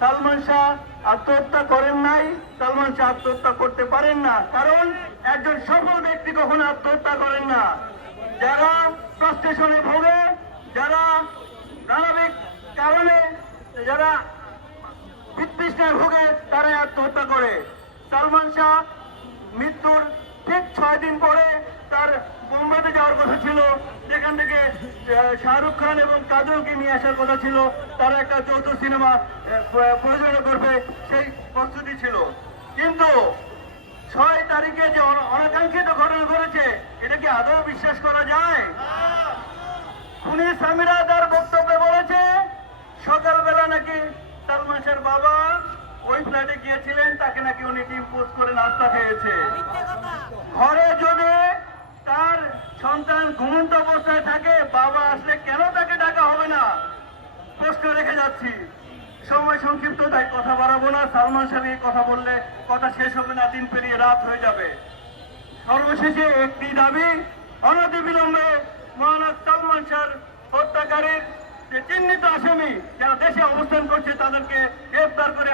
সালমান শাহ আত্মহত্যা করেন নাই, সালমান শাহ আত্মহত্যা করতে পারেন না। কারণ একজন সফল ব্যক্তি কখনো আত্মহত্যা করেন না। যারা প্রস্টেশনে ভোগে, যারা নানাবিক কারণে, যারা বিতৃষ্ণায় ভোগে, তারাই আত্মহত্যা করে। সালমান শাহ মৃত্যুর ঠিক ছয় দিন পরে তার বোম্বেতে যাওয়ার কথা ছিল যেখান থেকে আহ, শাহরুখ খান এবং কাজলকে নিয়ে আসার কথা ছিল। তারা একটা যৌথ সিনেমা প্রযোজনা করবে সেই প্রস্তুতি ছিল। কিন্তু ছয় তারিখে যে অনাকাঙ্ক্ষিত ঘটনা ঘটেছে এটা কি আদৌ বিশ্বাস করা যায়? খুনি সামিরা তার বক্তব্যে বলেছে সকালবেলা নাকি সালমান শাহর বাবা ওই ফ্ল্যাটে গিয়েছিলেন তাকে নাকি উনি টিম পোস্ট করে নাস্তা খেয়েছে। ঘরে যদি তার সন্তান ঘুমন্ত অবস্থায় থাকে বাবা আসলে কেন তাকে ডাকা হবে না প্রশ্ন রেখে যাচ্ছি সময় সংক্ষিপ্ত, তাই কথা বাড়াবো না। সালমান সাহেব কথা বললে কথা শেষ হবে না, দিন পেরিয়ে রাত হয়ে যাবে। সর্বশেষে একটি দাবি অনতিবিলম্বে মহারাজ সালমান সার হত্যাকারীর যে চিহ্নিত আসামি, যারা দেশে অবস্থান করছে, তাদেরকে গ্রেফতার করে